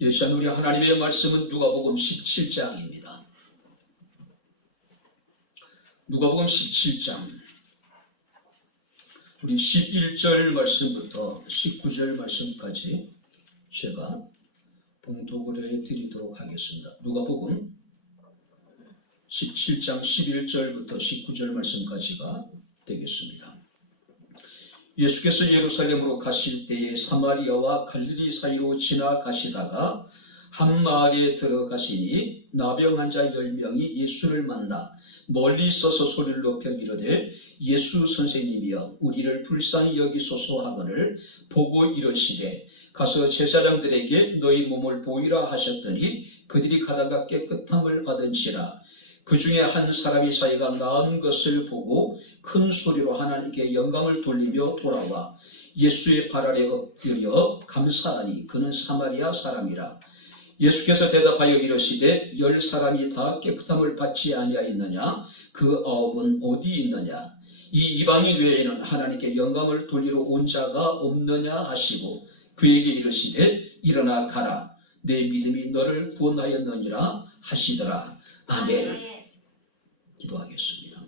이 시간 우리 하나님의 말씀은 누가복음 17장입니다. 누가복음 17장 우리 11절 말씀부터 19절 말씀까지 제가 봉독을 해드리도록 하겠습니다. 누가복음 17장 11절부터 19절 말씀까지가 되겠습니다. 예수께서 예루살렘으로 가실 때에 사마리아와 갈릴리 사이로 지나가시다가 한 마을에 들어가시니 나병 환자 10명이 예수를 만나 멀리 서서 소리를 높여 이르되 예수 선생님이여 우리를 불쌍히 여기소서 하거늘 보고 이르시되 가서 제사장들에게 너희 몸을 보이라 하셨더니 그들이 가다가 깨끗함을 받은지라. 그 중에 한 사람이 자기가 나은 것을 보고 큰 소리로 하나님께 영광을 돌리며 돌아와 예수의 발 아래 엎드려 감사하니 그는 사마리아 사람이라. 예수께서 대답하여 이르시되 10사람이 다 깨끗함을 받지 아니하였느냐? 그 9은 어디 있느냐? 이 이방인 외에는 하나님께 영광을 돌리러 온 자가 없느냐 하시고 그에게 이르시되 일어나 가라. 내 믿음이 너를 구원하였느니라 하시더라. 아멘. 기도하겠습니다.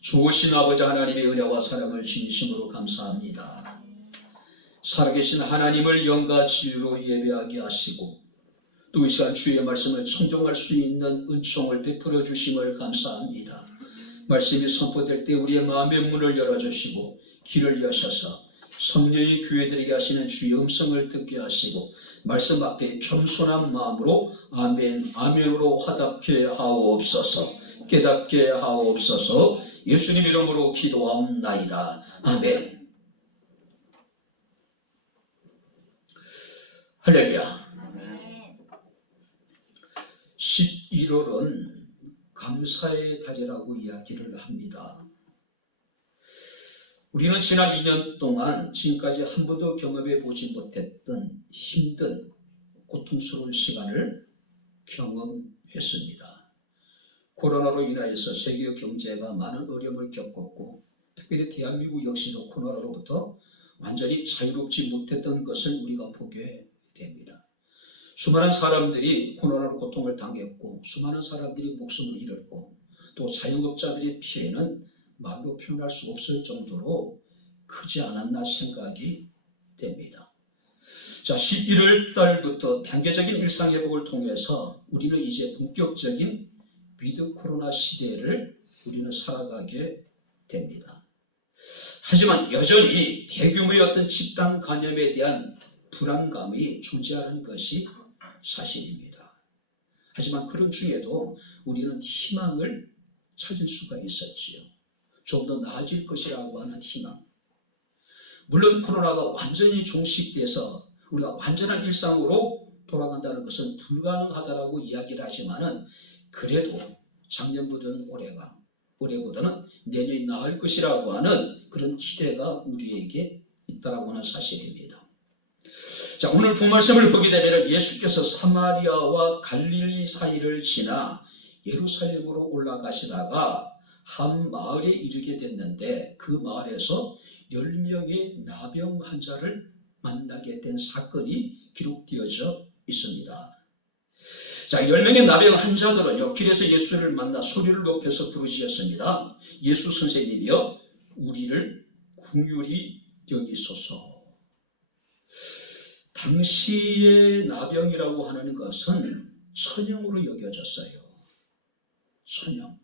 좋으신 아버지 하나님의 은혜와 사랑을 진심으로 감사합니다. 살아계신 하나님을 영과 진리로 예배하게 하시고 또 이 시간 주의 말씀을 청종할 수 있는 은총을 베풀어 주심을 감사합니다. 말씀이 선포될 때 우리의 마음의 문을 열어주시고 길을 여셔서 성령의 교회들에게 하시는 주의 음성을 듣게 하시고 말씀 앞에 겸손한 마음으로 아멘 아멘으로 화답케 하옵소서. 깨닫게 하옵소서. 예수님 이름으로 기도하옵나이다. 아멘. 할렐루야. 11월은 감사의 달이라고 이야기를 합니다. 우리는 지난 2년 동안 지금까지 한 번도 경험해 보지 못했던 힘든 고통스러운 시간을 경험했습니다. 코로나로 인하여서 세계 경제가 많은 어려움을 겪었고 특별히 대한민국 역시도 코로나로부터 완전히 자유롭지 못했던 것을 우리가 보게 됩니다. 수많은 사람들이 코로나로 고통을 당했고 수많은 사람들이 목숨을 잃었고 또 자영업자들의 피해는 말로 표현할 수 없을 정도로 크지 않았나 생각이 됩니다. 자, 11월 달부터 단계적인 일상회복을 통해서 우리는 이제 본격적인 위드 코로나 시대를 우리는 살아가게 됩니다. 하지만 여전히 대규모의 어떤 집단 감염에 대한 불안감이 존재하는 것이 사실입니다. 하지만 그런 중에도 우리는 희망을 찾을 수가 있었지요. 좀 더 나아질 것이라고 하는 희망. 물론 코로나가 완전히 종식돼서 우리가 완전한 일상으로 돌아간다는 것은 불가능하다고 이야기를 하지만은 그래도 작년보다는 올해보다는 내년이 나을 것이라고 하는 그런 기대가 우리에게 있다라고 하는 사실입니다. 자, 오늘 본 말씀을 보게 되면 예수께서 사마리아와 갈릴리 사이를 지나 예루살렘으로 올라가시다가 한 마을에 이르게 됐는데 그 마을에서 10명의 나병 환자를 만나게 된 사건이 기록되어져 있습니다. 자, 10명의 나병 환자들은요, 길에서 예수를 만나 소리를 높여서 부르짖었습니다. 예수 선생님이여, 우리를 긍휼히 여기소서. 당시의 나병이라고 하는 것은 선형으로 여겨졌어요. 선형.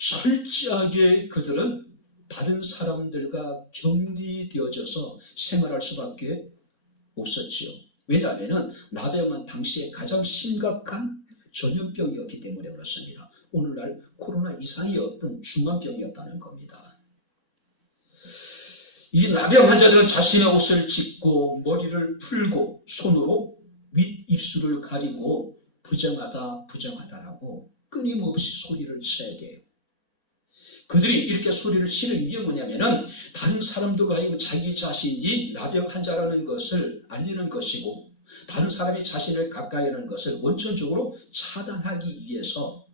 철저하게 그들은 다른 사람들과 격리되어져서 생활할 수밖에 없었지요. 왜냐하면 나병은 당시에 가장 심각한 전염병이었기 때문에 그렇습니다. 오늘날 코로나 이상의 어떤 중환병이었다는 겁니다. 이 나병 환자들은 자신의 옷을 찢고 머리를 풀고 손으로 윗입술을 가리고 부정하다라고 끊임없이 소리를 쳐야 돼요. 그들이 이렇게 소리를 치는 이유가 뭐냐면은 다른 사람들과 하여금 자기 자신이 나병 환자라는 것을 알리는 것이고 다른 사람이 자신을 가까이 하는 것을 원천적으로 차단하기 위해서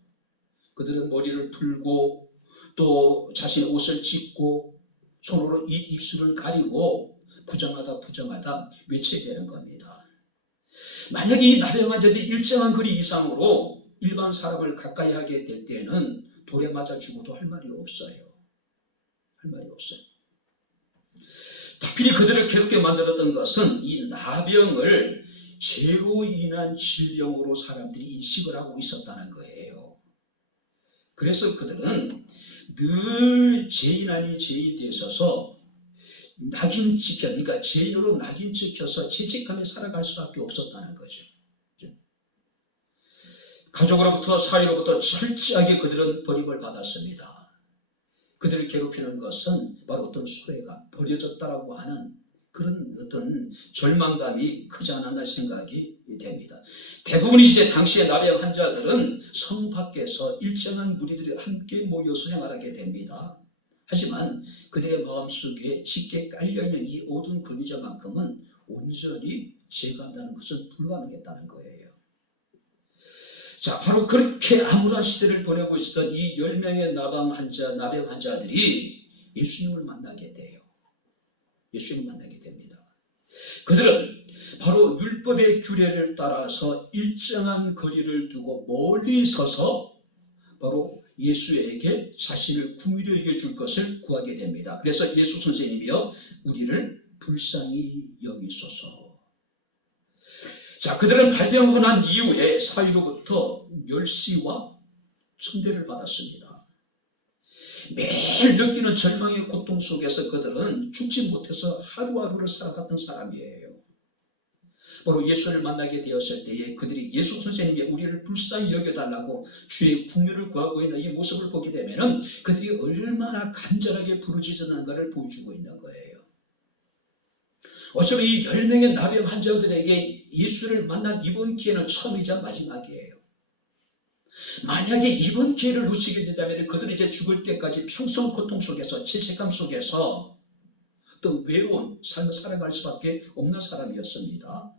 그들은 머리를 풀고 또 자신의 옷을 찢고 손으로 입술을 가리고 부정하다 외쳐야 되는 겁니다. 만약에 이 나병 환자들이 일정한 거리 이상으로 일반 사람을 가까이 하게 될 때에는 돌에 맞아 죽어도 할 말이 없어요. 할 말이 없어요. 특별히 그들을 괴롭게 만들었던 것은 이 나병을 죄로 인한 질병으로 사람들이 인식을 하고 있었다는 거예요. 그래서 그들은 늘 죄인 아닌 죄인이 되어서 낙인 찍혀, 그러니까 죄인으로 낙인 찍혀서 죄책감에 살아갈 수밖에 없었다는 거죠. 가족으로부터 사회로부터 철저하게 그들은 버림을 받았습니다. 그들을 괴롭히는 것은 바로 어떤 소외감, 버려졌다라고 하는 그런 어떤 절망감이 크지 않았나 생각이 됩니다. 대부분이 이제 당시의 나병 환자들은 성 밖에서 일정한 무리들이 함께 모여 수행하게 됩니다. 하지만 그들의 마음속에 짙게 깔려있는 이 어두운 그림자만큼은 온전히 제거한다는 것은 불가능했다는 거예요. 자, 바로 그렇게 암울한 시대를 보내고 있었던 이 10명의 나병 환자들이 예수님을 만나게 돼요. 예수님을 만나게 됩니다. 그들은 바로 율법의 규례를 따라서 일정한 거리를 두고 멀리 서서 바로 예수에게 자신을 궁유려 여겨줄 것을 구하게 됩니다. 그래서 예수 선생님이여 우리를 불쌍히 여기소서. 자, 그들은 발병하고 난 이후에 사회로부터 멸시와 천대를 받았습니다. 매일 느끼는 절망의 고통 속에서 그들은 죽지 못해서 하루하루를 살아갔던 사람이에요. 바로 예수를 만나게 되었을 때에 그들이 예수 선생님이 우리를 불쌍히 여겨달라고 주의 궁유를 구하고 있는 이 모습을 보게 되면 그들이 얼마나 간절하게 부르짖었는가를 보여주고 있는 거예요. 어쩌면 이 10명의 나병 환자들에게 예수를 만난 이번 기회는 처음이자 마지막이에요. 만약에 이번 기회를 놓치게 된다면 그들은 이제 죽을 때까지 평생 고통 속에서 죄책감 속에서 또 외로운 삶을 살아갈 수밖에 없는 사람이었습니다.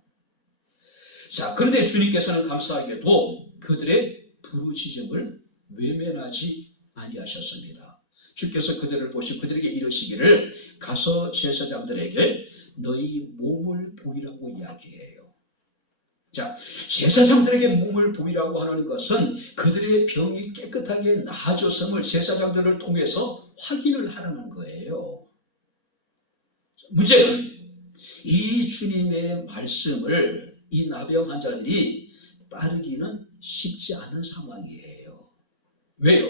자, 그런데 주님께서는 감사하게도 그들의 부르짖음을 외면하지 아니하셨습니다. 주께서 그들을 보시고 그들에게 이르시기를 가서 제사장들에게 너희 몸을 보이라고 이야기해요. 자, 제사장들에게 몸을 보이라고 하는 것은 그들의 병이 깨끗하게 나아졌음을 제사장들을 통해서 확인을 하라는 거예요. 문제는 이 주님의 말씀을 이 나병 환자들이 따르기는 쉽지 않은 상황이에요. 왜요?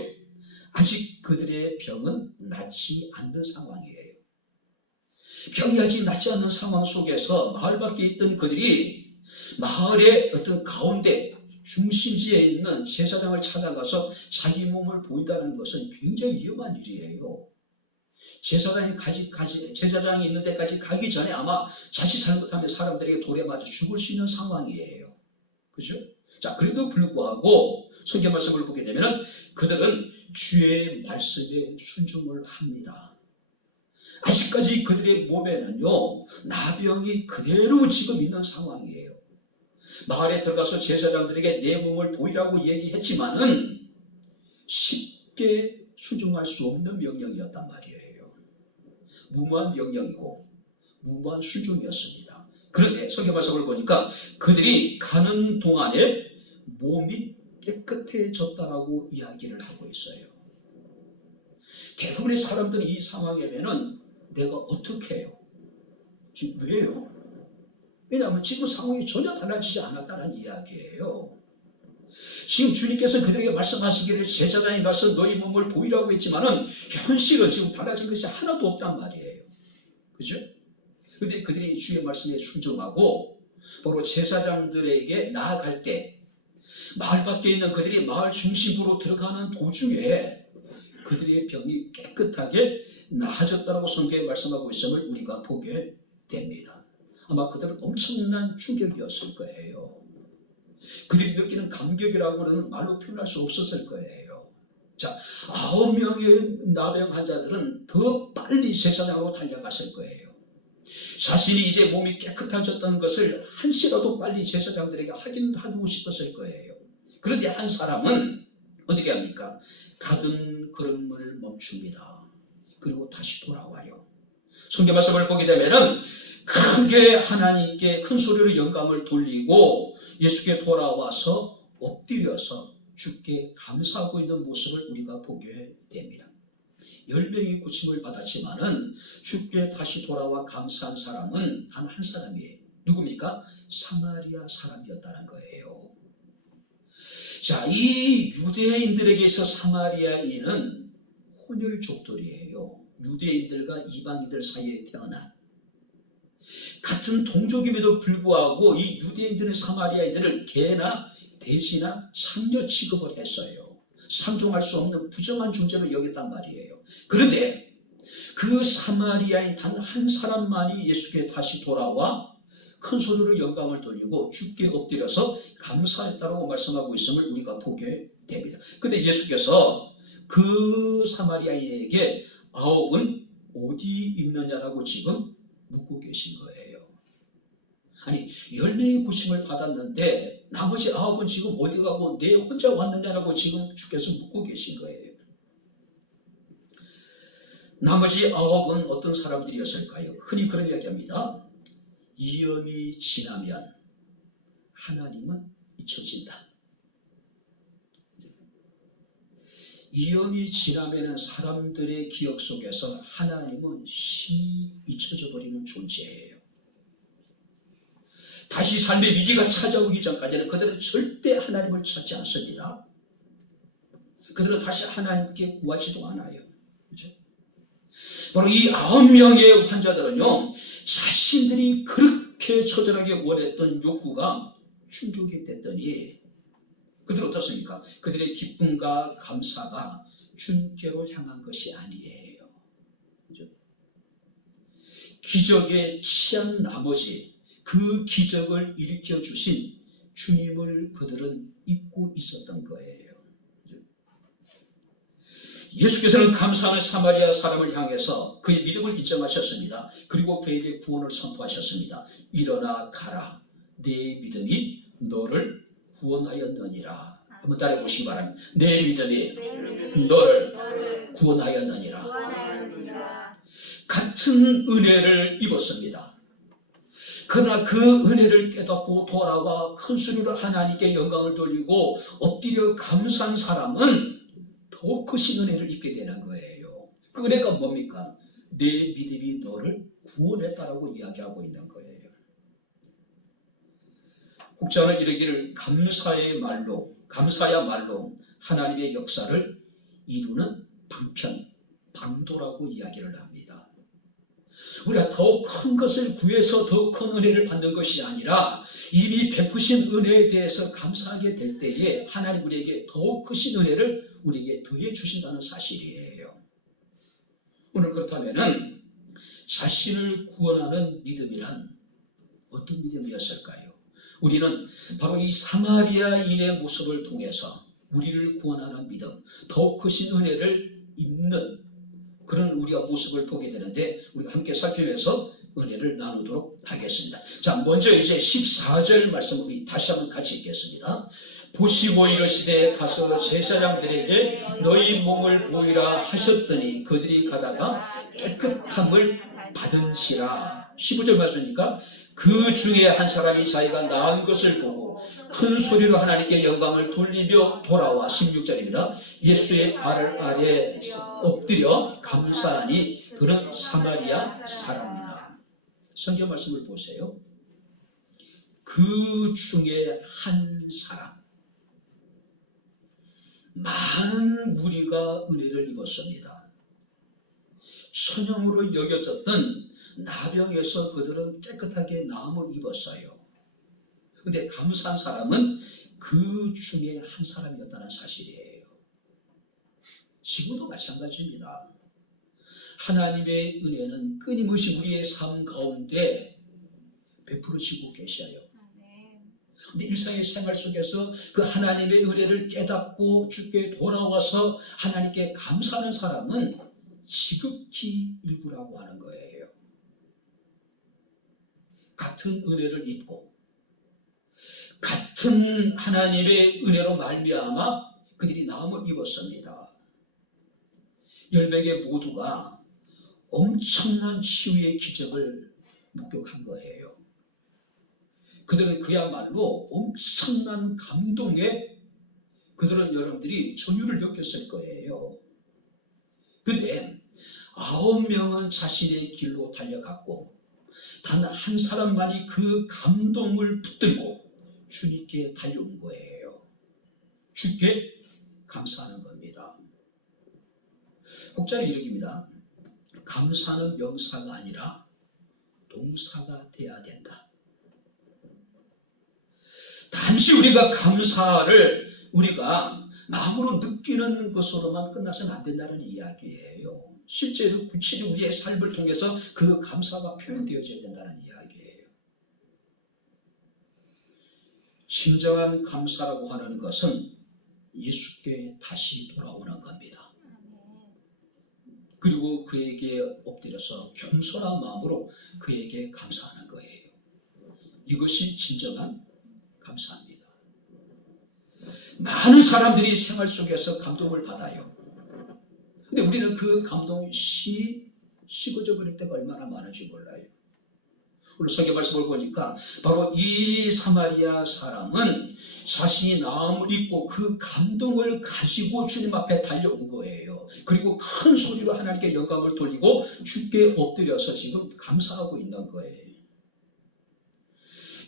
아직 그들의 병은 낫지 않는 상황이에요. 병이 아직 낫지 않는 상황 속에서 마을 밖에 있던 그들이 마을의 어떤 가운데 중심지에 있는 제사장을 찾아가서 자기 몸을 보인다는 것은 굉장히 위험한 일이에요. 제사장이 있는 데까지 가기 전에 아마 자칫 잘못하면 사람들에게 돌에 맞아 죽을 수 있는 상황이에요. 그죠? 자, 그래도 불구하고 성경 말씀을 보게 되면 그들은 주의 말씀에 순종을 합니다. 아직까지 그들의 몸에는요, 나병이 그대로 지금 있는 상황이에요. 마을에 들어가서 제사장들에게 내 몸을 보이라고 얘기했지만은 쉽게 순종할 수 없는 명령이었단 말이에요. 무모한 명령이고 무모한 순종이었습니다. 그런데 성경 말씀을 보니까 그들이 가는 동안에 몸이 깨끗해졌다라고 이야기를 하고 있어요. 대부분의 사람들이 이 상황이면은 내가 어떻게 해요? 지금 왜요? 왜냐하면 지금 상황이 전혀 달라지지 않았다는 이야기예요. 지금 주님께서 그들에게 말씀하시기를 제사장에 가서 너희 몸을 보이라고 했지만은 현실은 지금 달라진 것이 하나도 없단 말이에요. 그죠? 근데 그들이 주의 말씀에 순종하고 바로 제사장들에게 나아갈 때 마을 밖에 있는 그들이 마을 중심부로 들어가는 도중에 그들의 병이 깨끗하게 나아졌다고 성경에 말씀하고 있음을 우리가 보게 됩니다. 아마 그들은 엄청난 충격이었을 거예요. 그들이 느끼는 감격이라고는 말로 표현할 수 없었을 거예요. 자, 9명의 나병 환자들은 더 빨리 제사장으로 달려갔을 거예요. 자신이 이제 몸이 깨끗해졌다는 것을 한시라도 빨리 제사장들에게 확인하고 싶었을 거예요. 그런데 한 사람은 어떻게 합니까? 가던 걸음을 멈춥니다. 그리고 다시 돌아와요. 성경 말씀을 보게 되면은 크게 하나님께 큰 소리로 영광을 돌리고 예수께 돌아와서 엎드려서 주께 감사하고 있는 모습을 우리가 보게 됩니다. 10명이 고침을 받았지만은 주께 다시 돌아와 감사한 사람은 단 한 사람이에요. 누굽니까? 사마리아 사람이었다는 거예요. 자, 이 유대인들에게서 사마리아인은 혼혈족들이에요. 유대인들과 이방인들 사이에 태어난 같은 동족임에도 불구하고 이 유대인들은 사마리아인들을 개나 돼지나 상녀 취급을 했어요. 상종할 수 없는 부정한 존재로 여겼단 말이에요. 그런데 그 사마리아인 단 한 사람만이 예수께 다시 돌아와 큰 소리로 영광을 돌리고 주께 엎드려서 감사했다고 말씀하고 있음을 우리가 보게 됩니다. 그런데 예수께서 그 사마리아인에게 9은 어디 있느냐라고 지금 묻고 계신 거예요. 아니 10명이 고침을 받았는데 나머지 9은 지금 어디 가고 내 혼자 왔느냐라고 지금 주께서 묻고 계신 거예요. 나머지 9은 어떤 사람들이었을까요? 흔히 그런 이야기합니다. 이염이 지나면 하나님은 잊혀진다. 이염이 지나면 사람들의 기억 속에서 하나님은 심히 잊혀져 버리는 존재예요. 다시 삶의 위기가 찾아오기 전까지는 그들은 절대 하나님을 찾지 않습니다. 그들은 다시 하나님께 구하지도 않아요. 그렇죠? 바로 이 9명의 환자들은요, 자신들이 그렇게 처절하게 원했던 욕구가 충족이 됐더니 그들은 어떻습니까? 그들의 기쁨과 감사가 주께로 향한 것이 아니에요. 그렇죠? 기적에 취한 나머지 그 기적을 일으켜 주신 주님을 그들은 잊고 있었던 거예요. 예수께서는 감사하는 사마리아 사람을 향해서 그의 믿음을 인정하셨습니다. 그리고 그에게 구원을 선포하셨습니다. 일어나 가라. 내 믿음이 너를 구원하였느니라. 한번 따라해 보시기 바랍니다. 내 믿음이 너를 구원하였느니라. 같은 은혜를 입었습니다. 그러나 그 은혜를 깨닫고 돌아와 큰 소리로 하나님께 영광을 돌리고 엎드려 감사한 사람은 더 크신 은혜를 입게 되는 거예요. 그 은혜가 뭡니까? 내 믿음이 너를 구원했다라고 이야기하고 있는 거예요. 혹자는 이르기를 감사야말로 하나님의 역사를 이루는 방도라고 이야기를 합니다. 우리가 더 큰 것을 구해서 더 큰 은혜를 받는 것이 아니라 이미 베푸신 은혜에 대해서 감사하게 될 때에 하나님 우리에게 더 크신 은혜를 우리에게 더해 주신다는 사실이에요. 오늘 그렇다면 자신을 구원하는 믿음이란 어떤 믿음이었을까요? 우리는 바로 이 사마리아인의 모습을 통해서 우리를 구원하는 믿음, 더 크신 은혜를 입는 그런 우리가 모습을 보게 되는데 우리가 함께 살피면서 은혜를 나누도록 하겠습니다. 자, 먼저 이제 14절 말씀 우리 다시 한번 같이 읽겠습니다. 보시고 이르시되 가서 제사장들에게 너희 몸을 보이라 하셨더니 그들이 가다가 깨끗함을 받은지라. 15절 말씀이니까 그 중에 한 사람이 자기가 나은 것을 보고 큰 소리로 하나님께 영광을 돌리며 돌아와 16절입니다. 예수의 발 아래 엎드려 감사하니 그는 사마리아 사람이다. 성경 말씀을 보세요. 그 중에 한 사람, 많은 무리가 은혜를 입었습니다. 선형으로 여겨졌던 나병에서 그들은 깨끗하게 나음을 입었어요. 그런데 감사한 사람은 그 중에 한 사람이었다는 사실이에요. 지금도 마찬가지입니다. 하나님의 은혜는 끊임없이 우리의 삶 가운데 베풀으시고 계셔요. 근데 일상의 생활 속에서 그 하나님의 은혜를 깨닫고 주께 돌아와서 하나님께 감사하는 사람은 지극히 일부라고 하는 거예요. 같은 은혜를 입고 같은 하나님의 은혜로 말미암아 그들이 나음을 입었습니다. 10명의 모두가 엄청난 치유의 기적을 목격한 거예요. 그들은 그야말로 엄청난 감동에 그들은 여러분들이 전율을 느꼈을 거예요. 근데 9명은 자신의 길로 달려갔고 단 한 사람만이 그 감동을 붙들고 주님께 달려온 거예요. 주께 감사하는 겁니다. 혹자는 이렇습니다. 감사는 명사가 아니라 동사가 돼야 된다. 단지 우리가 감사를 우리가 마음으로 느끼는 것으로만 끝나서는 안 된다는 이야기예요. 실제로 구체적으로 우리의 삶을 통해서 그 감사가 표현되어져야 된다는 이야기예요. 진정한 감사라고 하는 것은 예수께 다시 돌아오는 겁니다. 그리고 그에게 엎드려서 겸손한 마음으로 그에게 감사하는 거예요. 이것이 진정한 감사합니다. 많은 사람들이 생활 속에서 감동을 받아요. 근데 우리는 그 감동이 식어져 버릴 때가 얼마나 많은지 몰라요. 오늘 성경 말씀을 보니까 바로 이 사마리아 사람은 자신이 나음을 입고 그 감동을 가지고 주님 앞에 달려온 거예요. 그리고 큰 소리로 하나님께 영광을 돌리고 주께 엎드려서 지금 감사하고 있는 거예요.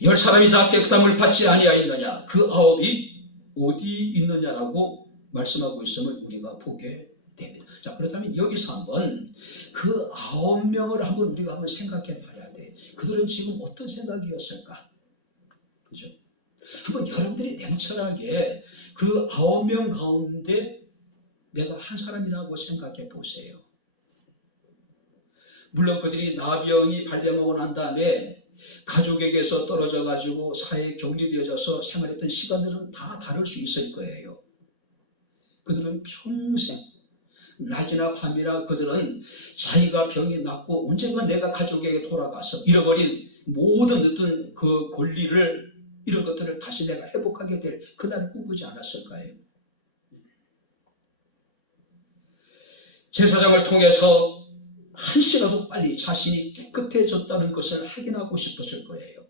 10사람이 다 깨끗함을 받지 아니하였느냐? 그 9이 어디 있느냐라고 말씀하고 있음을 우리가 보게 됩니다. 자, 그렇다면 여기서 한번 그 9명을 한번 우리가 한번 생각해 봐야 돼. 그들은 지금 어떤 생각이었을까? 그죠? 한번 여러분들이 냉철하게 그 9명 가운데 내가 한 사람이라고 생각해 보세요. 물론 그들이 나병이 발병하고 난 다음에 가족에게서 떨어져 가지고 사회에 격리되어져서 생활했던 시간들은 다 다를 수 있을 거예요. 그들은 평생 낮이나 밤이나 그들은 자기가 병이 낫고 언젠가 내가 가족에게 돌아가서 잃어버린 모든 어떤 그 권리를 이런 것들을 다시 내가 회복하게 될 그날을 꿈꾸지 않았을까요? 제사장을 통해서 한시라도 빨리 자신이 깨끗해졌다는 것을 확인하고 싶었을 거예요.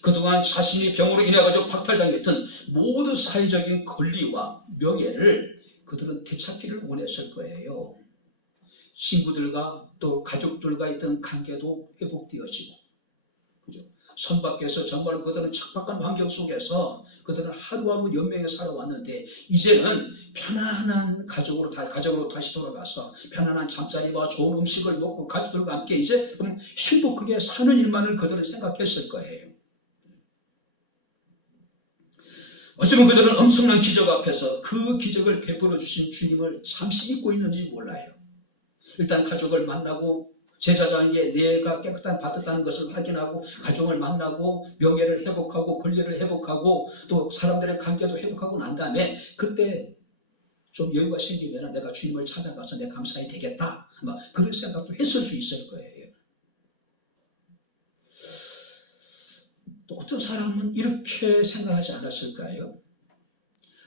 그동안 자신이 병으로 인해가지고 박탈당했던 모든 사회적인 권리와 명예를 그들은 되찾기를 원했을 거예요. 친구들과 또 가족들과 있던 관계도 회복되어지고, 그죠? 선 밖에서 정말 그들은 척박한 환경 속에서 그들은 하루하루 연명해 살아왔는데 이제는 편안한 가족으로 다시 돌아가서 편안한 잠자리와 좋은 음식을 먹고 가족들과 함께 이제 좀 행복하게 사는 일만을 그들은 생각했을 거예요. 어쩌면 그들은 엄청난 기적 앞에서 그 기적을 베풀어 주신 주님을 잠시 잊고 있는지 몰라요. 일단 가족을 만나고 제사장에게 내가 깨끗한 받았다는 것을 확인하고 가족을 만나고 명예를 회복하고 권리를 회복하고 또 사람들의 관계도 회복하고 난 다음에 그때 좀 여유가 생기면 내가 주님을 찾아가서 내가 감사해야 되겠다, 그런 생각도 했을 수 있을 거예요. 또 어떤 사람은 이렇게 생각하지 않았을까요?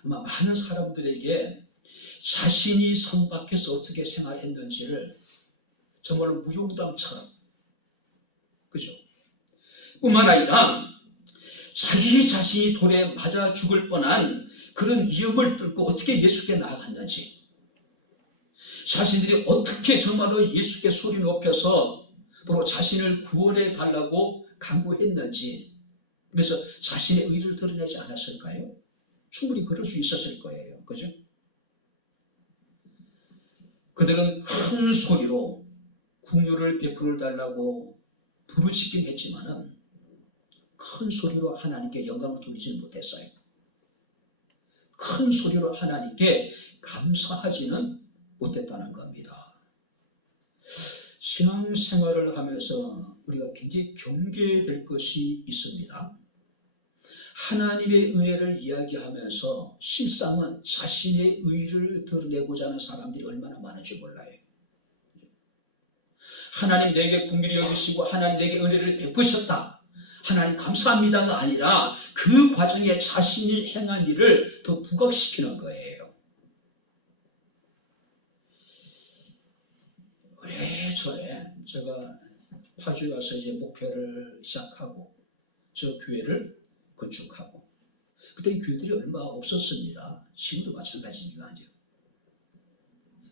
아마 많은 사람들에게 자신이 성 밖에서 어떻게 생활했는지를 정말로 무용담처럼, 그죠? 뿐만 아니라 자기 자신이 돌에 맞아 죽을 뻔한 그런 위험을 뚫고 어떻게 예수께 나아갔는지, 자신들이 어떻게 정말로 예수께 소리 높여서 바로 자신을 구원해 달라고 간구했는지, 그래서 자신의 의를 드러내지 않았을까요? 충분히 그럴 수 있었을 거예요. 그죠? 그들은 큰 소리로 긍휼을 베풀어 달라고 부르짖긴 했지만은 큰 소리로 하나님께 영광을 돌리지 못했어요. 큰 소리로 하나님께 감사하지는 못했다는 겁니다. 신앙생활을 하면서 우리가 굉장히 경계해야 될 것이 있습니다. 하나님의 은혜를 이야기하면서 실상은 자신의 의를 드러내고자 하는 사람들이 얼마나 많은지 몰라요. 하나님 내게 긍휼히 여기시고 하나님 내게 은혜를 베푸셨다, 하나님 감사합니다가 아니라 그 과정에 자신이 행한 일을 더 부각시키는 거예요. 제가 파주에 와서 이제 목회를 시작하고 저 교회를 건축하고 그때 교회들이 얼마 없었습니다. 지금도 마찬가지지만요.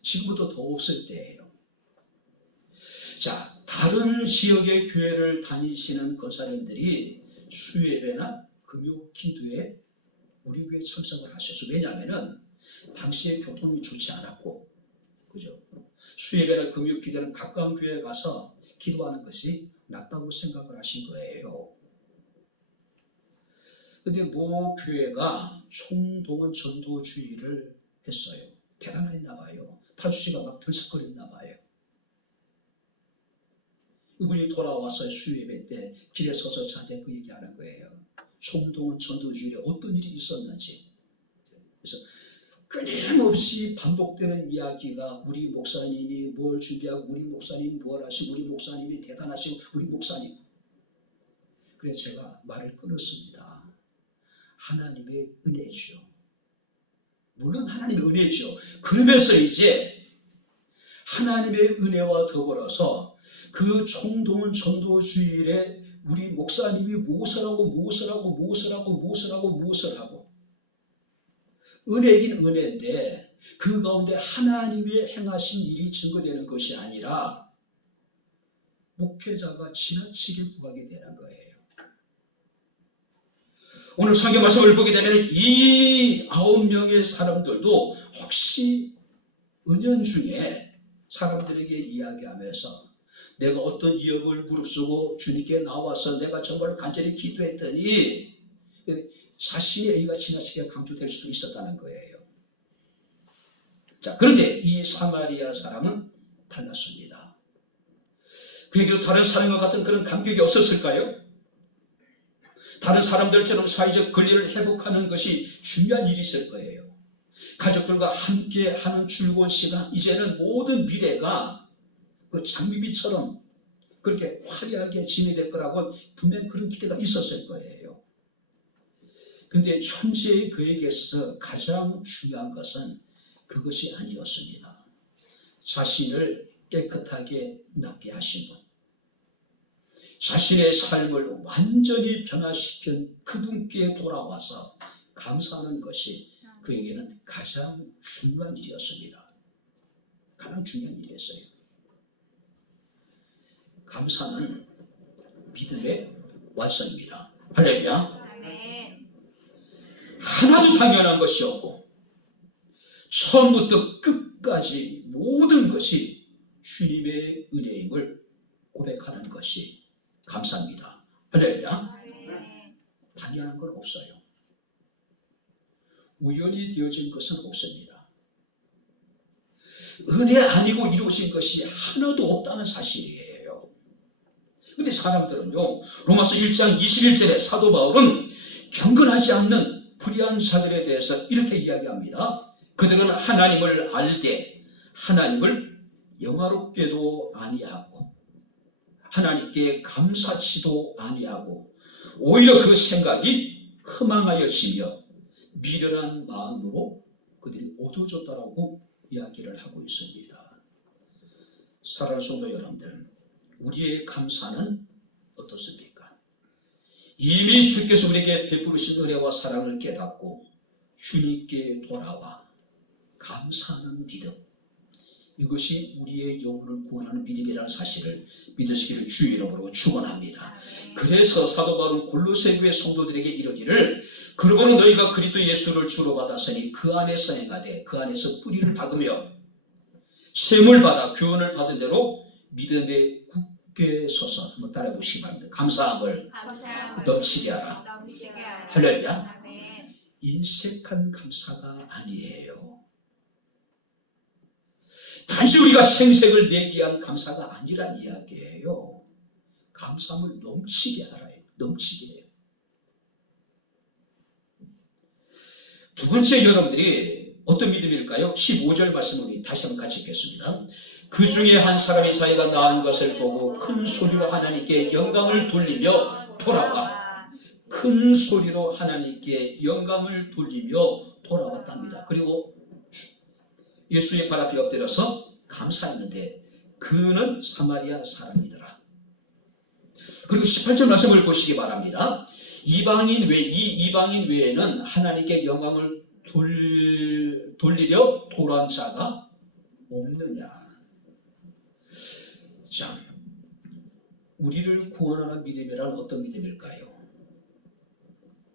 지금부터 더 없을 때예요. 자, 다른 지역의 교회를 다니시는 권사님들이 수요예배나 금요 기도에 우리 교회에 참석을 하셨어요. 왜냐하면 당시에 교통이 좋지 않았고, 그죠? 수요예배나 금요 기도는 가까운 교회에 가서 기도하는 것이 낫다고 생각을 하신 거예요. 근데 모 교회가 총동원 전도주의를 했어요. 대단했나 봐요. 파주시가 막 들썩거렸나 봐요. 이분이 돌아와서 수요예배 때 길에 서서 저한테 그 얘기하는 거예요. 총동원 전도주의에 어떤 일이 있었는지. 그래서 끊임없이 반복되는 이야기가 우리 목사님이 뭘 준비하고 우리 목사님이 뭘 하시고 우리 목사님이 대단하시고 우리 목사님. 그래서 제가 말을 끊었습니다. 하나님의 은혜죠. 물론 하나님의 은혜죠. 그러면서 이제 하나님의 은혜와 더불어서 그 총동원 전도주일에 우리 목사님이 무엇을 하고 은혜이긴 은혜인데 그 가운데 하나님의 행하신 일이 증거되는 것이 아니라 목회자가 지나치게 부각이 되는 거예요. 오늘 성경 말씀을 보게 되면 이 9명의 사람들도 혹시 은연중에 사람들에게 이야기하면서 내가 어떤 위협을 무릅쓰고 주님께 나와서 내가 정말 간절히 기도했더니 자신의 의가 지나치게 강조될 수도 있었다는 거예요. 자, 그런데 이 사마리아 사람은 달랐습니다. 그에게도 다른 사람과 같은 그런 감격이 없었을까요? 다른 사람들처럼 사회적 권리를 회복하는 것이 중요한 일이 있을 거예요. 가족들과 함께 하는 즐거운 시간, 이제는 모든 미래가 그 장미비처럼 그렇게 화려하게 진행될 거라고 분명 그런 기대가 있었을 거예요. 근데 현재의 그에게서 가장 중요한 것은 그것이 아니었습니다. 자신을 깨끗하게 낫게 하신 분, 자신의 삶을 완전히 변화시킨 그분께 돌아와서 감사하는 것이 그에게는 가장 중요한 일이었습니다. 가장 중요한 일이었어요. 감사는 믿음의 완성입니다. 할렐루야. 하나도 당연한 것이 없고 처음부터 끝까지 모든 것이 주님의 은혜임을 고백하는 것이 감사합니다. 할렐루야. 당연한 건 없어요. 우연히 되어진 것은 없습니다. 은혜 아니고 이루어진 것이 하나도 없다는 사실이에요. 그런데 사람들은요, 로마서 1장 21절에 사도 바울은 경건하지 않는 불의한 자들에 대해서 이렇게 이야기합니다. 그들은 하나님을 알되 하나님을 영화롭게도 아니하고 하나님께 감사치도 아니하고 오히려 그 생각이 허망하여지며 미련한 마음으로 그들이 어두워졌다라고 이야기를 하고 있습니다. 사랑하는 성도 여러분들, 우리의 감사는 어떻습니까? 이미 주께서 우리에게 베푸르신 은혜와 사랑을 깨닫고 주님께 돌아와 감사하는 믿음, 이것이 우리의 영혼을 구원하는 믿음이라는 사실을 믿으시기를 주의 이름으로 축원합니다. 그래서 사도 바울은 골로새 교회 성도들에게 이르기를 그러고는 너희가 그리스도 예수를 주로 받았으니 그 안에서 행하되 그 안에서 뿌리를 박으며 셈을 받아 교훈을 받은 대로 믿음에 굳게 서서 한번 따라해 보시기 바랍니다. 감사함을 넘치게 하라. 할렐루야. 인색한 감사가 아니에요. 단지 우리가 생색을 내기 위한 감사가 아니란 이야기예요. 감사함을 넘치게 하라. 넘치게 해요. 두 번째, 여러분들이 어떤 믿음일까요? 15절 말씀을 우리 다시 한번 같이 읽겠습니다. 그 중에 한 사람이 자기가 낳은 것을 보고 큰 소리로 하나님께 영광을 돌리며 돌아와 큰 소리로 하나님께 영광을 돌리며 돌아왔답니다. 그리고 예수의 발 앞에 엎드려서 감사했는데 그는 사마리아 사람이더라. 그리고 18절 말씀을 보시기 바랍니다. 이 이방인 외에는 하나님께 영광을 돌리려 돌아온 자가 없느냐. 자, 우리를 구원하는 믿음이란 어떤 믿음일까요?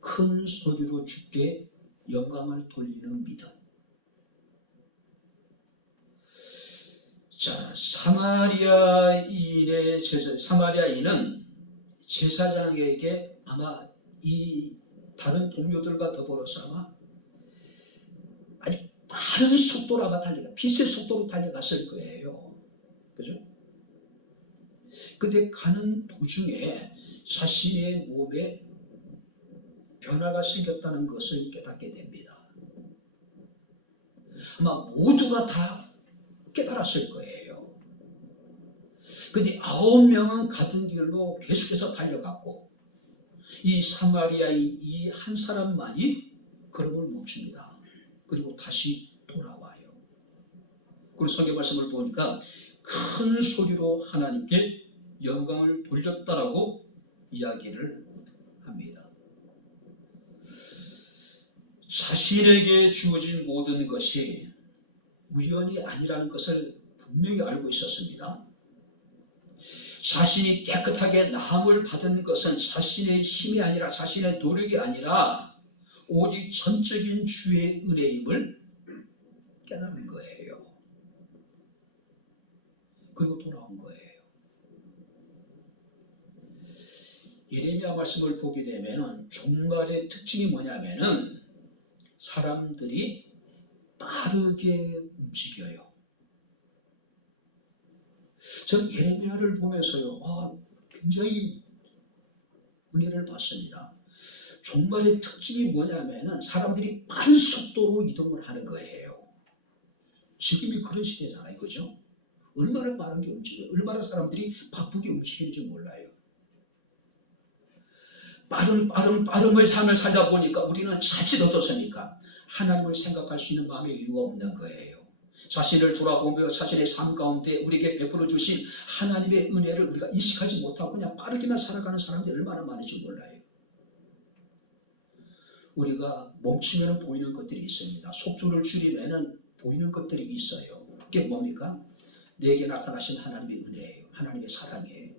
큰 소리로 주께 영광을 돌리는 믿음. 자, 사마리아인은 제사장에게 아마 이 다른 동료들과 더불어서 아마 아주 빠른 속도로 아마 빛의 속도로 달려갔을 거예요. 그죠? 근데 가는 도중에 자신의 몸에 변화가 생겼다는 것을 깨닫게 됩니다. 아마 모두가 다 깨달았을 거예요. 근데 9명은 가던 길로 계속해서 달려갔고 이 사마리아인 이 한 사람만이 걸음을 멈춥니다. 그리고 다시 돌아와요. 그리고 성경 말씀을 보니까 큰 소리로 하나님께 영광을 돌렸다라고 이야기를 합니다. 자신에게 주어진 모든 것이 우연이 아니라는 것을 분명히 알고 있었습니다. 자신이 깨끗하게 나음을 받은 것은 자신의 힘이 아니라 자신의 노력이 아니라 오직 전적인 주의 은혜임을 깨닫는 거예요. 그리고 돌아온 거예요. 예레미야 말씀을 보게 되면 종말의 특징이 뭐냐면은 사람들이 빠르게 움직여요. 전 예레미야를 보면서요, 굉장히 은혜를 받습니다. 종말의 특징이 뭐냐면은 사람들이 빠른 속도로 이동을 하는 거예요. 지금이 그런 시대잖아요, 그죠? 얼마나 빠르게 움직여요. 얼마나 사람들이 바쁘게 움직이는지 몰라요. 빠름을 삶을 살다 보니까 우리는 자칫 어떻습니까? 하나님을 생각할 수 있는 마음의 여유가 없는 거예요. 자신을 돌아보며 자신의 삶 가운데 우리에게 베풀어 주신 하나님의 은혜를 우리가 인식하지 못하고 그냥 빠르게만 살아가는 사람들이 얼마나 많은지 몰라요. 우리가 멈추면 보이는 것들이 있습니다. 속도를 줄이면 보이는 것들이 있어요. 그게 뭡니까? 내게 나타나신 하나님의 은혜예요. 하나님의 사랑이에요.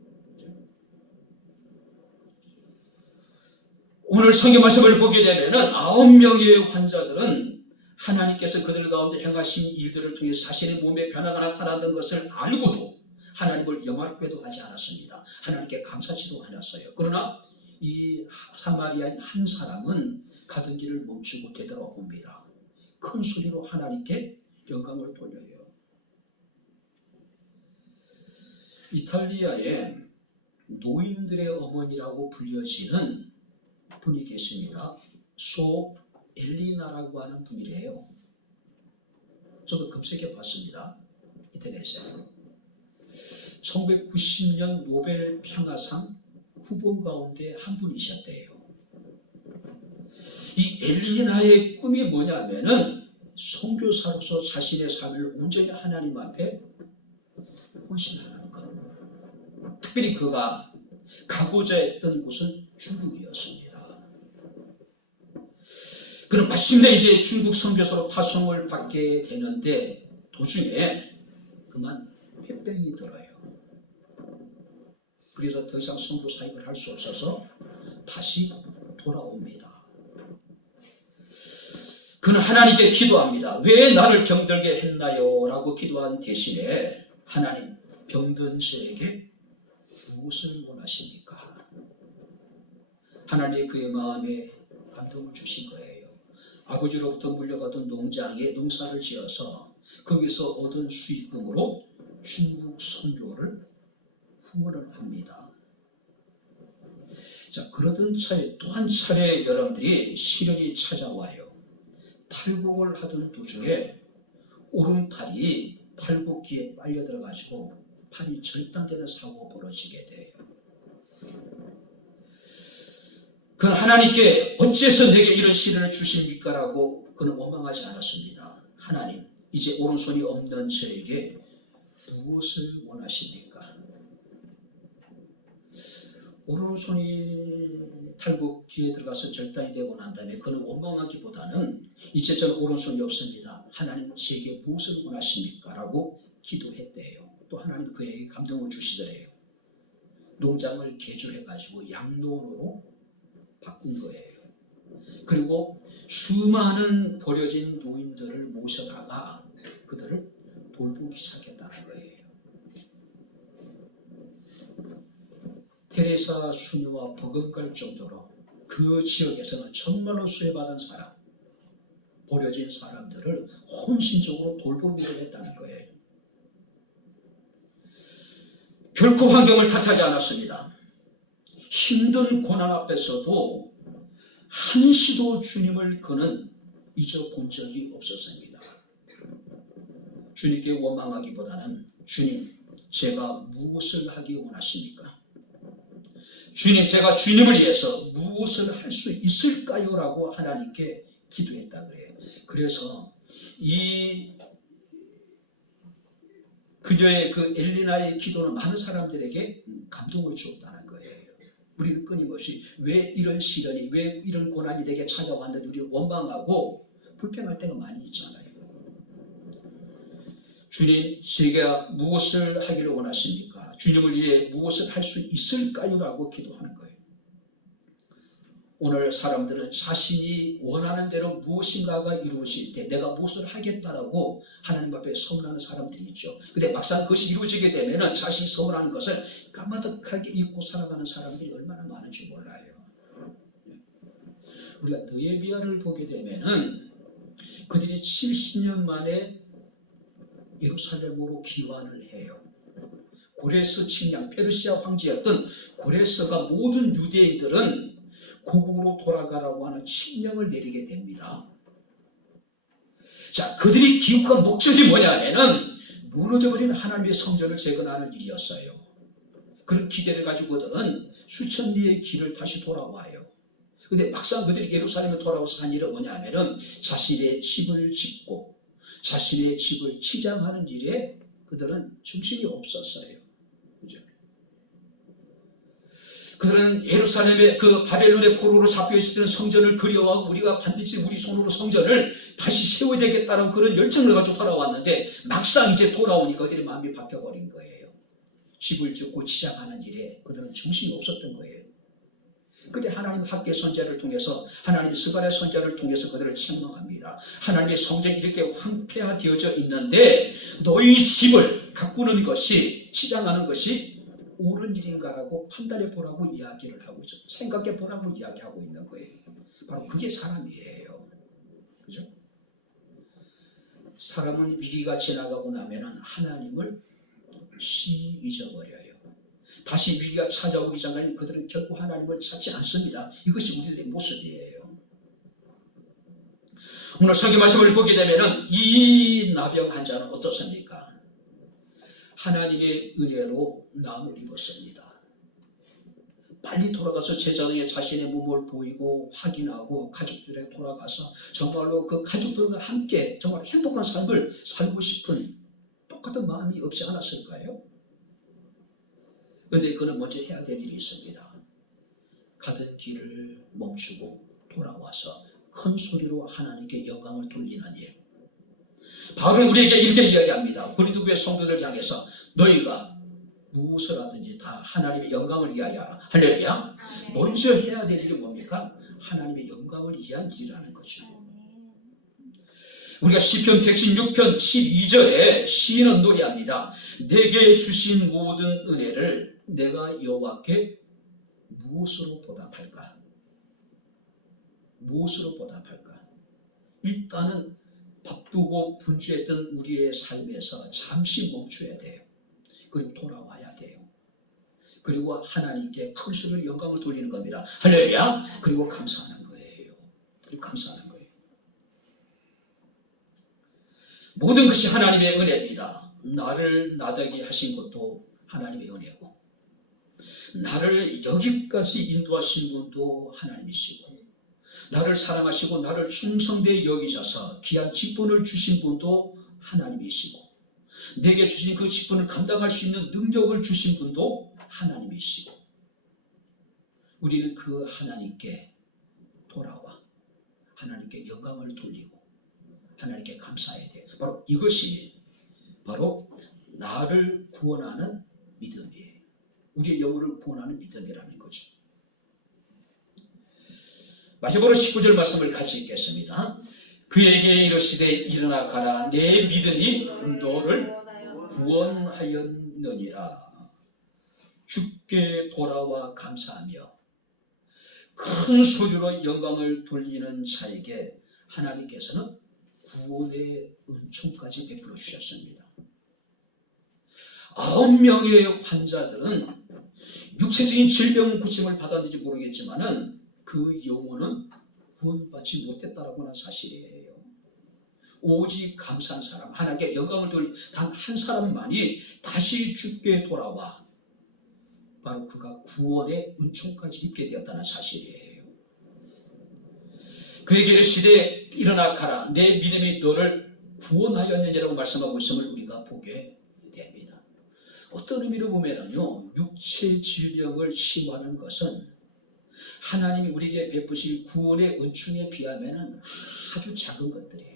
오늘 성경 말씀을 보게 되면 9명의 환자들은 하나님께서 그들 가운데 행하신 일들을 통해 자신의 몸에 변화가 나타나던 것을 알고도 하나님을 영화롭게도 하지 않았습니다. 하나님께 감사치도 않았어요. 그러나 이 사마리아인 한 사람은 가던 길을 멈추고 되돌아옵니다. 큰 소리로 하나님께 영광을 돌려요. 이탈리아에 노인들의 어머니라고 불려지는 분이 계십니다. 소 엘리나라고 하는 분이래요. 저도 검색해 봤습니다. 인터넷에. 1990년 노벨 평화상 후보 가운데 한 분이셨대요. 이 엘리나의 꿈이 뭐냐면은 선교사로서 자신의 삶을 온전히 하나님 앞에 헌신하는 것. 특별히 그가 가고자 했던 곳은 중국이었습니다. 그럼 마침내 이제 중국 선교사로 파송을 받게 되는데 도중에 그만 폐병이 들어요. 그래서 더 이상 선교 사역을 할 수 없어서 다시 돌아옵니다. 그는 하나님께 기도합니다. 왜 나를 병들게 했나요? 라고 기도한 대신에 하나님, 병든 저에게 무엇을 원하십니까? 하나님이 그의 마음에 감동을 주신 거예요. 아버지로부터 물려받은 농장에 농사를 지어서 거기서 얻은 수익금으로 중국 선교를 후원을 합니다. 자, 그러던 차에 또 한 차례 여러분들이 시련이 찾아와요. 탈곡을 하던 도중에 오른팔이 탈곡기에 빨려 들어가지고 팔이 절단되는 사고가 벌어지게 돼요. 그는 하나님께 어째서 내게 이런 시련을 주십니까? 라고 그는 원망하지 않았습니다. 하나님, 이제 오른손이 없는 저에게 무엇을 원하십니까? 오른손이 탈곡기에 들어가서 절단이 되고 난 다음에 그는 원망하기보다는 이제 저는 오른손이 없습니다. 하나님 제게 무엇을 원하십니까? 라고 기도했대요. 또 하나님 그에게 감동을 주시더래요. 농장을 개조해가지고 양로로 바꾼 거예요. 그리고 수많은 버려진 노인들을 모셔다가 그들을 돌보기 시작했다는 거예요. 테레사 수녀와 버금갈 정도로 그 지역에서는 정말로 수혜받은 사람, 버려진 사람들을 헌신적으로 돌보는 일을 했다는 거예요. 결코 환경을 탓하지 않았습니다. 힘든 고난 앞에서도 한시도 주님을 그는 잊어본 적이 없었습니다. 주님께 원망하기보다는 주님, 제가 무엇을 하기 원하십니까? 주님, 제가 주님을 위해서 무엇을 할 수 있을까요? 라고 하나님께 기도했다 그래요. 그래서 이 그녀의 그 엘리나의 기도는 많은 사람들에게 감동을 주었다는 거예요. 우리는 끊임없이 왜 이런 시련이, 왜 이런 고난이 내게 찾아왔는지 우리가 원망하고 불평할 때가 많이 있잖아요. 주님, 제가 무엇을 하기를 원하십니까? 주님을 위해 무엇을 할 수 있을까요? 라고 기도하는 거예요. 오늘 사람들은 자신이 원하는 대로 무엇인가가 이루어질 때 내가 무엇을 하겠다라고 하나님 앞에 서운하는 사람들이 있죠. 근데 막상 그것이 이루어지게 되면 자신이 서운하는 것을 까마득하게 잊고 살아가는 사람들이 얼마나 많은지 몰라요. 우리가 느헤미야를 보게 되면은 그들이 70년 만에 예루살렘으로 귀환을 해요. 고레스 측량, 페르시아 황제였던 고레스가 모든 유대인들은 고국으로 돌아가라고 하는 칙령을 내리게 됩니다. 자, 그들이 기획한 목적이 뭐냐면은 무너져버린 하나님의 성전을 재건하는 일이었어요. 그런 기대를 가지고 그들은 수천 리의 길을 다시 돌아와요. 근데 막상 그들이 예루살렘에 돌아와서 한 일은 뭐냐면은 자신의 집을 짓고 자신의 집을 치장하는 일에 그들은 정신이 없었어요. 그들은 예루살렘의 그 바벨론의 포로로 잡혀있을 때는 성전을 그리워하고 우리가 반드시 우리 손으로 성전을 다시 세워야 되겠다는 그런 열정을 가지고 돌아왔는데 막상 이제 돌아오니까 그들의 마음이 바뀌어버린 거예요. 집을 짓고 치장하는 일에 그들은 정신이 없었던 거예요. 그때 하나님 학계 선자를 통해서 하나님 스가랴 선자를 통해서 그들을 책망합니다. 하나님의 성전이 이렇게 황폐화되어져 있는데 너희 집을 가꾸는 것이 치장하는 것이 옳은 일인가라고 판단해 보라고 이야기를 하고 있죠. 생각해 보라고 이야기하고 있는 거예요. 바로 그게 사람이에요. 그죠? 사람은 위기가 지나가고 나면은 하나님을 잊어버려요. 다시 위기가 찾아오기 전까지 그들은 결코 하나님을 찾지 않습니다. 이것이 우리들의 모습이에요. 오늘 설교 말씀을 보게 되면은 이 나병 환자는 어떻습니까? 하나님의 은혜로 나음을 입었습니다. 빨리 돌아가서 제자들에게 자신의 몸을 보이고 확인하고 가족들에게 돌아가서 정말로 그 가족들과 함께 정말 행복한 삶을 살고 싶은 똑같은 마음이 없지 않았을까요? 그런데 그는 먼저 해야 될 일이 있습니다. 가던 길을 멈추고 돌아와서 큰 소리로 하나님께 영광을 돌리는 일. 바울은 우리에게 이렇게 이야기합니다. 고린도교회 성도들 향해서 너희가 무엇을 하든지 다 하나님의 영광을 위하여 하라. 할렐루야. 먼저 해야 될 일이 뭡니까? 하나님의 영광을 위한 일이라는 거죠. 우리가 시편 116편 12절에 시인은 노래합니다. 내게 주신 모든 은혜를 내가 여호와께 무엇으로 보답할까? 무엇으로 보답할까? 일단은 바쁘고 분주했던 우리의 삶에서 잠시 멈춰야 돼요. 그리고 돌아와야 돼요. 그리고 하나님께 큰 소리로 영광을 돌리는 겁니다. 할렐루야. 그리고 감사하는 거예요. 그리고 감사하는 거예요. 모든 것이 하나님의 은혜입니다. 나를 나되게 하신 것도 하나님의 은혜고 나를 여기까지 인도하신 분도 하나님이시고 나를 사랑하시고 나를 충성되게 여기셔서 귀한 직분을 주신 분도 하나님이시고 내게 주신 그 직분을 감당할 수 있는 능력을 주신 분도 하나님이시고, 우리는 그 하나님께 돌아와 하나님께 영광을 돌리고 하나님께 감사해야 돼요. 바로 이것이 바로 나를 구원하는 믿음이에요. 우리의 영혼을 구원하는 믿음이라는 거죠. 마지막으로 19절 말씀을 같이 읽겠습니다. 그에게 이르시되 일어나 가라, 내 믿음이 너를 구원하였느니라. 주께 돌아와 감사하며 큰 소리로 영광을 돌리는 자에게 하나님께서는 구원의 은총까지 베풀어 주셨습니다. 9명의 환자들은 육체적인 질병 고침을 받았는지 모르겠지만은 그 영혼은 구원받지 못했다라고 하는 사실이에요. 오직 감사한 사람, 하나님께 영광을 돌린 단 한 사람만이 다시 주께 돌아와 바로 그가 구원의 은총까지 입게 되었다는 사실이에요. 그에게 이르시되 일어나 가라, 내 믿음이 너를 구원하였느니라고 말씀하고 있음을 우리가 보게 됩니다. 어떤 의미로 보면은요, 육체 질병을 치유하는 것은 하나님이 우리에게 베푸실 구원의 은총에 비하면 아주 작은 것들이에요.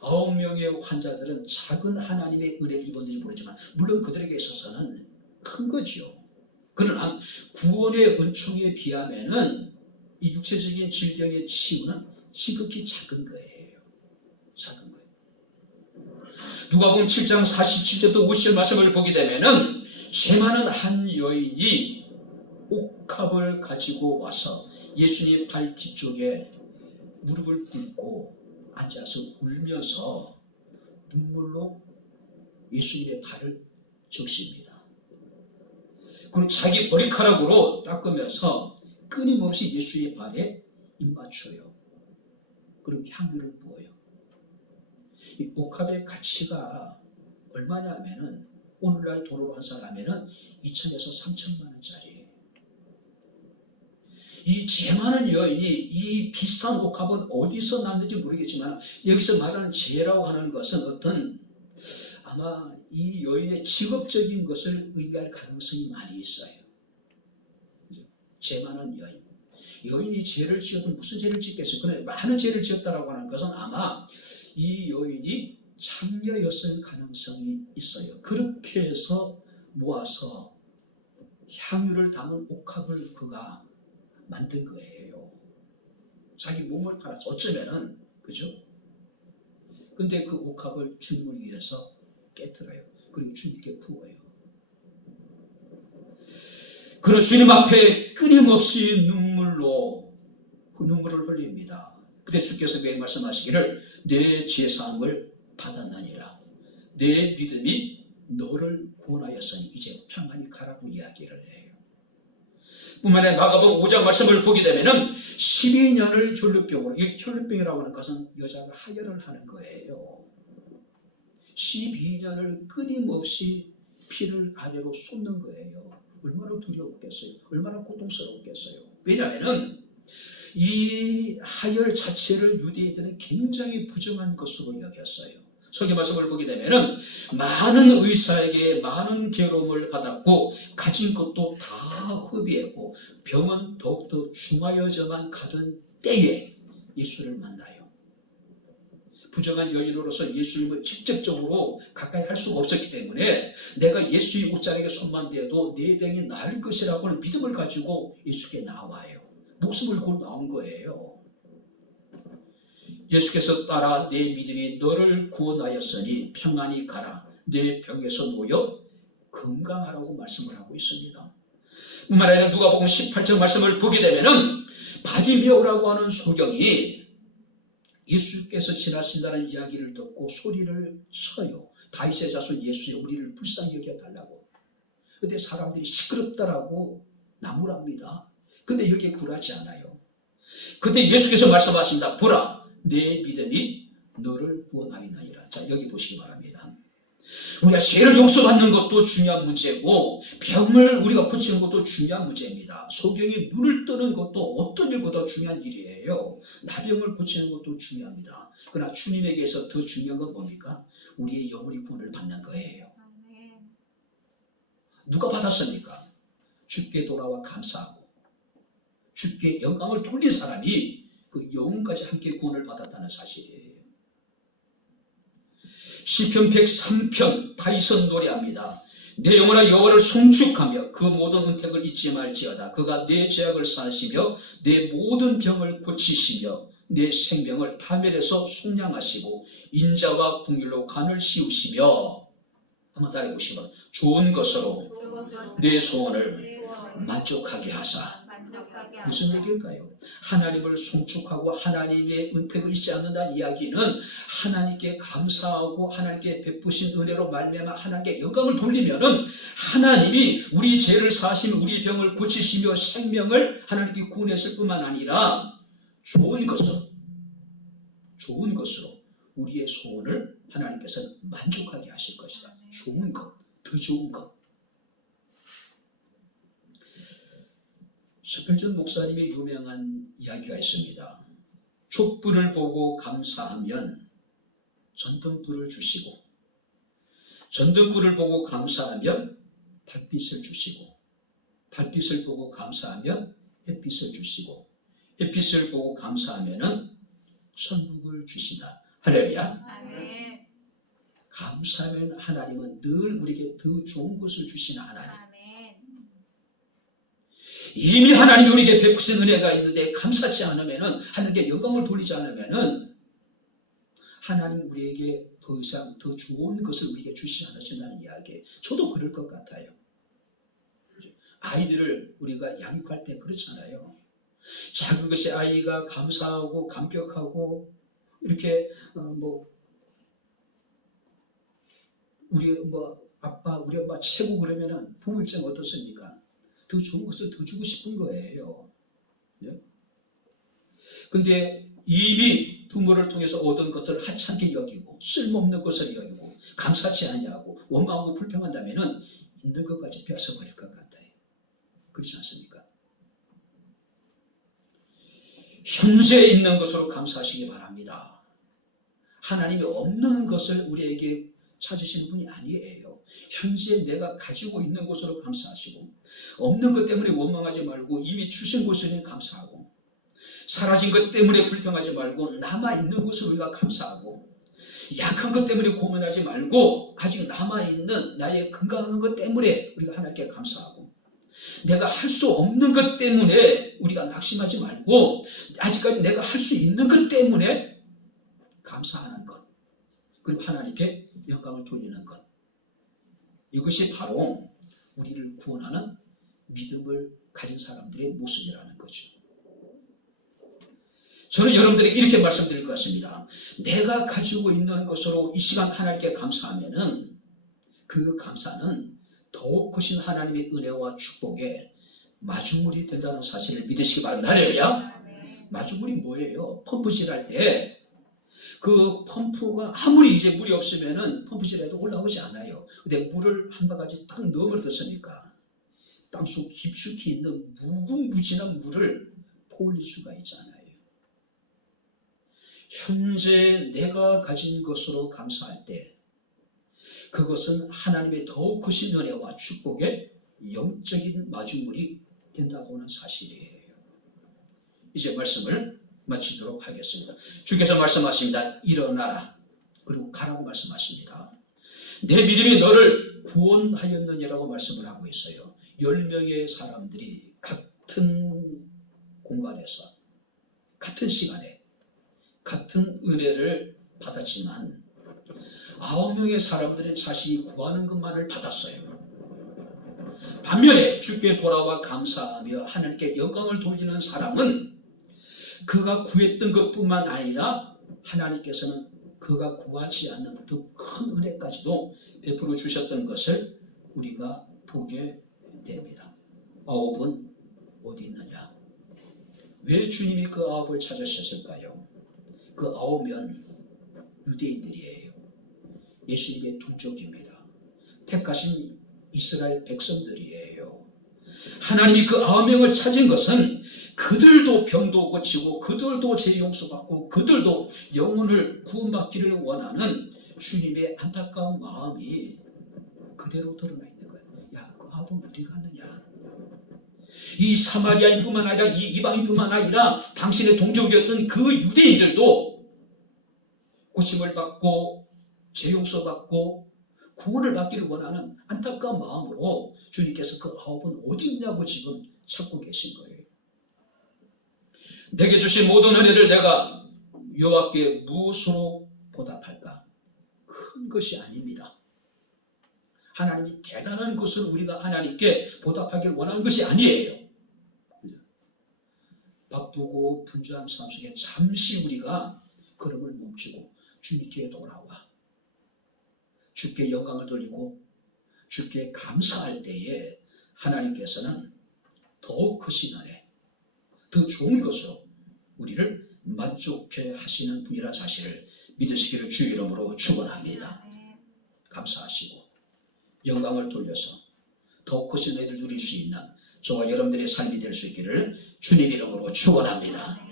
9명의 환자들은 작은 하나님의 은혜를 입었는지 모르지만 물론 그들에게 있어서는 큰 거죠. 그러나 구원의 은총에 비하면 이 육체적인 질병의 치유는 지극히 작은 거예요. 작은 거예요. 누가복음 7장 47절부터 50절 말씀을 보게 되면은 죄 많은 한 여인이 옥합을 가지고 와서 예수님 발 뒤쪽에 무릎을 꿇고 앉아서 울면서 눈물로 예수님의 발을 적십니다. 그리고 자기 머리카락으로 닦으면서 끊임없이 예수의 발에 입맞춰요. 그리고 향유를 부어요. 이 옥합의 가치가 얼마냐면은 오늘날 돈으로 환산하면은 2천에서 3천만 원짜리예요. 이 죄 많은 여인이 이 비싼 옥합은 어디서 났는지 모르겠지만 여기서 말하는 죄라고 하는 것은 어떤 아마 이 여인의 직업적인 것을 의미할 가능성이 많이 있어요. 죄 많은 여인. 여인이 죄를 지어도 무슨 죄를 짓겠어요? 그런데 많은 죄를 지었다라고 하는 것은 아마 이 여인이 창녀였을 가능성이 있어요. 그렇게 해서 모아서 향유를 담은 옥합을 그가 만든 거예요. 자기 몸을 팔아서 어쩌면은, 그죠? 근데 그 옥합을 주님을 위해서 깨트려요. 그리고 주님께 부어요. 그런 주님 앞에 끊임없이 눈물을 흘립니다. 그때 주께서 그에게 말씀하시기를 내 죄사함을 받았나니라. 내 믿음이 너를 구원하였으니 이제 평안히 가라고 이야기를 해요. 뿐만 아니라 마가복음 5장 말씀을 보게 되면은 12년을 혈루병으로, 이 혈루병이라고 하는 것은 여자가 하혈을 하는 거예요. 12년을 끊임없이 피를 아래로 쏟는 거예요. 얼마나 두려웠겠어요? 얼마나 고통스러웠겠어요? 왜냐하면 이 하혈 자체를 유대인들은 굉장히 부정한 것으로 여겼어요. 설교 말씀을 보게 되면은 많은 의사에게 많은 괴로움을 받았고 가진 것도 다 허비했고 병은 더욱더 중하여져만 가던 때에 예수를 만나요. 부정한 여인으로서 예수님을 직접적으로 가까이 할 수가 없었기 때문에 내가 예수의 옷자락에 손만 대도 내 병이 나을 것이라고 하는 믿음을 가지고 예수께 나와요. 목숨을 걸고 나온 거예요. 예수께서 따라 내 믿음이 너를 구원하였으니 평안히 가라. 내 병에서 놓여 건강하라고 말씀을 하고 있습니다. 뿐만 아니라 누가복음 18장 말씀을 보게 되면은 바디메오라고 하는 소경이 예수께서 지나신다는 이야기를 듣고 소리를 쳐요. 다윗의 자손 예수여 우리를 불쌍히 여겨달라고. 그런데 사람들이 시끄럽다라고 나무랍니다. 근데 여기에 굴하지 않아요. 그때 예수께서 말씀하십니다. 보라 내 믿음이 너를 구원하였나이다. 자, 여기 보시기 바랍니다. 우리가 죄를 용서받는 것도 중요한 문제고 병을 우리가 고치는 것도 중요한 문제입니다. 소경이 눈을 뜨는 것도 어떤 일보다 중요한 일이에요. 나병을 고치는 것도 중요합니다. 그러나 주님에게서 더 중요한 건 뭡니까? 우리의 영혼이 구원을 받는 거예요. 누가 받았습니까? 주께 돌아와 감사하고 주께 영광을 돌린 사람이 그 영혼까지 함께 구원을 받았다는 사실이에요. 시편 103편 다윗은 노래합니다. 내 영혼아 여호와를 송축하며 그 모든 은택을 잊지 말지어다. 그가 내 죄악을 사하시며 내 모든 병을 고치시며 내 생명을 파멸에서 속량하시고 인자와 긍휼로 간을 씌우시며, 한번 따라해보시면, 좋은 것으로 내 소원을 만족하게 하사. 무슨 얘기일까요? 하나님을 송축하고 하나님의 은택을 잊지 않는다는 이야기는 하나님께 감사하고 하나님께 베푸신 은혜로 말미암아 하나님께 영광을 돌리면은 하나님이 우리 죄를 사하시며 우리 병을 고치시며 생명을 하나님께 구원했을 뿐만 아니라 좋은 것으로 우리의 소원을 하나님께서 만족하게 하실 것이다. 좋은 것, 더 좋은 것. 서필전 목사님의 유명한 이야기가 있습니다. 촛불을 보고 감사하면 전등불을 주시고, 전등불을 보고 감사하면 달빛을 주시고, 달빛을 보고 감사하면 햇빛을 주시고, 햇빛을 보고 감사하면 천국을 주신다. 할렐루야. 아멘. 감사하면 하나님은 늘 우리에게 더 좋은 것을 주시는 하나님. 이미 하나님이 우리에게 베푸신 은혜가 있는데 감사치 않으면, 하나님께 영광을 돌리지 않으면 하나님 우리에게 더 이상 더 좋은 것을 우리에게 주시지 않으신다는 이야기. 저도 그럴 것 같아요. 아이들을 우리가 양육할 때 그렇잖아요. 작은 것에 아이가 감사하고 감격하고 이렇게 우리 아빠 우리 엄마 최고 그러면은 부모 입장 어떻습니까? 더 좋은 것을 더 주고 싶은 거예요. 근데 이미 부모를 통해서 얻은 것을 하찮게 여기고 쓸모없는 것을 여기고 감사치 않냐고 원망하고 불평한다면은 있는 것까지 뺏어버릴 것 같아요. 그렇지 않습니까? 현재 있는 것으로 감사하시기 바랍니다. 하나님이 없는 것을 우리에게 찾으시는 분이 아니에요. 현재 내가 가지고 있는 것으로 감사하시고, 없는 것 때문에 원망하지 말고 이미 주신 것으로 감사하고, 사라진 것 때문에 불평하지 말고 남아있는 것으로 우리가 감사하고, 약한 것 때문에 고민하지 말고 아직 남아있는 나의 건강한 것 때문에 우리가 하나님께 감사하고, 내가 할 수 없는 것 때문에 우리가 낙심하지 말고 아직까지 내가 할 수 있는 것 때문에 감사하는 것, 그리고 하나님께 영광을 돌리는 것, 이것이 바로 우리를 구원하는 믿음을 가진 사람들의 모습이라는 거죠. 저는 여러분들에게 이렇게 말씀드릴 것 같습니다. 내가 가지고 있는 것으로 이 시간 하나님께 감사하면은 그 감사는 더욱 크신 하나님의 은혜와 축복에 마중물이 된다는 사실을 믿으시기 바랍니다. 할렐루야. 마중물이 뭐예요? 펌프질 할 때 그 펌프가 아무리 이제 물이 없으면은 펌프질해도 올라오지 않아요. 근데 물을 한 바가지 딱 넣어버렸습니까? 땅속 깊숙이 있는 무궁무진한 물을 퍼올릴 수가 있잖아요. 현재 내가 가진 것으로 감사할 때 그것은 하나님의 더욱 크신 은혜와 축복의 영적인 마중물이 된다고 하는 사실이에요. 이제 말씀을 마치도록 하겠습니다. 주께서 말씀하십니다. 일어나라. 그리고 가라고 말씀하십니다. 내 믿음이 너를 구원하였느냐라고 말씀을 하고 있어요. 10명의 사람들이 같은 공간에서 같은 시간에 같은 은혜를 받았지만 9명의 사람들은 자신이 구하는 것만을 받았어요. 반면에 주께 돌아와 감사하며 하나님께 영광을 돌리는 사람은 그가 구했던 것뿐만 아니라 하나님께서는 그가 구하지 않는 더 큰 은혜까지도 베풀어 주셨던 것을 우리가 보게 됩니다. 9은 어디 있느냐? 왜 주님이 그 9을 찾으셨을까요? 그 9은 유대인들이에요. 예수님의 동족입니다. 택하신 이스라엘 백성들이에요. 하나님이 그 9명을 찾은 것은 그들도 병도 고치고 그들도 죄 용서받고 그들도 영혼을 구원받기를 원하는 주님의 안타까운 마음이 그대로 드러나 있는 거예요. 야, 그 아합은 어디 갔느냐? 이 사마리아인뿐만 아니라 이 이방인뿐만 아니라 당신의 동족이었던 그 유대인들도 고침을 받고 죄 용서받고 구원을 받기를 원하는 안타까운 마음으로 주님께서 그 아합은 어디 있냐고 지금 찾고 계신 거예요. 내게 주신 모든 은혜를 내가 여호와께 무엇으로 보답할까? 큰 것이 아닙니다. 하나님이 대단한 것을 우리가 하나님께 보답하길 원하는 것이 아니에요. 바쁘고 분주한 삶 속에 잠시 우리가 걸음을 멈추고 주님께 돌아와 주께 영광을 돌리고 주께 감사할 때에 하나님께서는 더욱 크신 은혜, 더 좋은 것으로 우리를 만족해 하시는 분이라는 사실을 믿으시기를 주의 이름으로 축원합니다. 감사하시고 영광을 돌려서 더욱 크신 은혜를 누릴 수 있는 저와 여러분들의 삶이 될 수 있기를 주님 이름으로 축원합니다.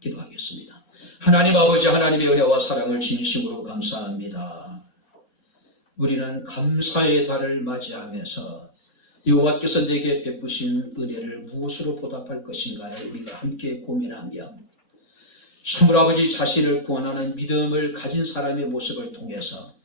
기도하겠습니다. 하나님 아버지, 하나님의 은혜와 사랑을 진심으로 감사합니다. 우리는 감사의 달을 맞이하면서 여호와께서 내게 베푸신 은혜를 무엇으로 보답할 것인가를 우리가 함께 고민하며 참으로 아버지 자신을 구원하는 믿음을 가진 사람의 모습을 통해서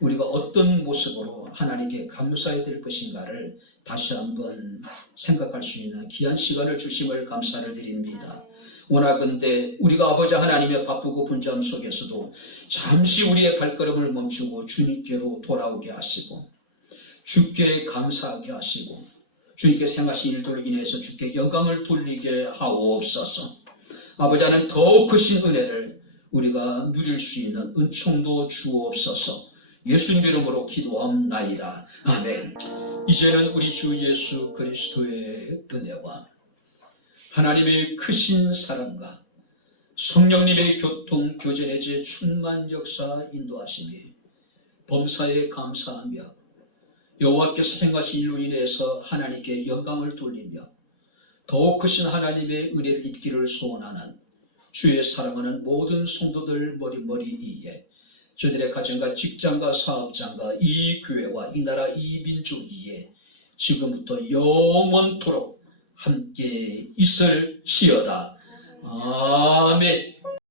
우리가 어떤 모습으로 하나님께 감사해야 될 것인가를 다시 한번 생각할 수 있는 귀한 시간을 주심을 감사를 드립니다. 원하건대 우리가 아버지 하나님의 바쁘고 분주함 속에서도 잠시 우리의 발걸음을 멈추고 주님께로 돌아오게 하시고 주께 감사하게 하시고 주님께서 행하신 일들로 인해서 주께 영광을 돌리게 하옵소서. 아버지 하나님 더욱 크신 은혜를 우리가 누릴 수 있는 은총도 주옵소서. 예수님 이름으로 기도함나이다. 아멘. 이제는 우리 주 예수 그리스도의 은혜와 하나님의 크신 사랑과 성령님의 교통 교제의 제 충만 역사 인도하심이 범사에 감사하며 여호와께서 행하신 일로 인해서 하나님께 영광을 돌리며 더욱 크신 하나님의 은혜를 입기를 소원하는 주의 사랑하는 모든 성도들 머리머리 위에 저들의 가정과 직장과 사업장과 이 교회와 이 나라 이 민족 위에 지금부터 영원토록 함께 있을지어다. 아멘.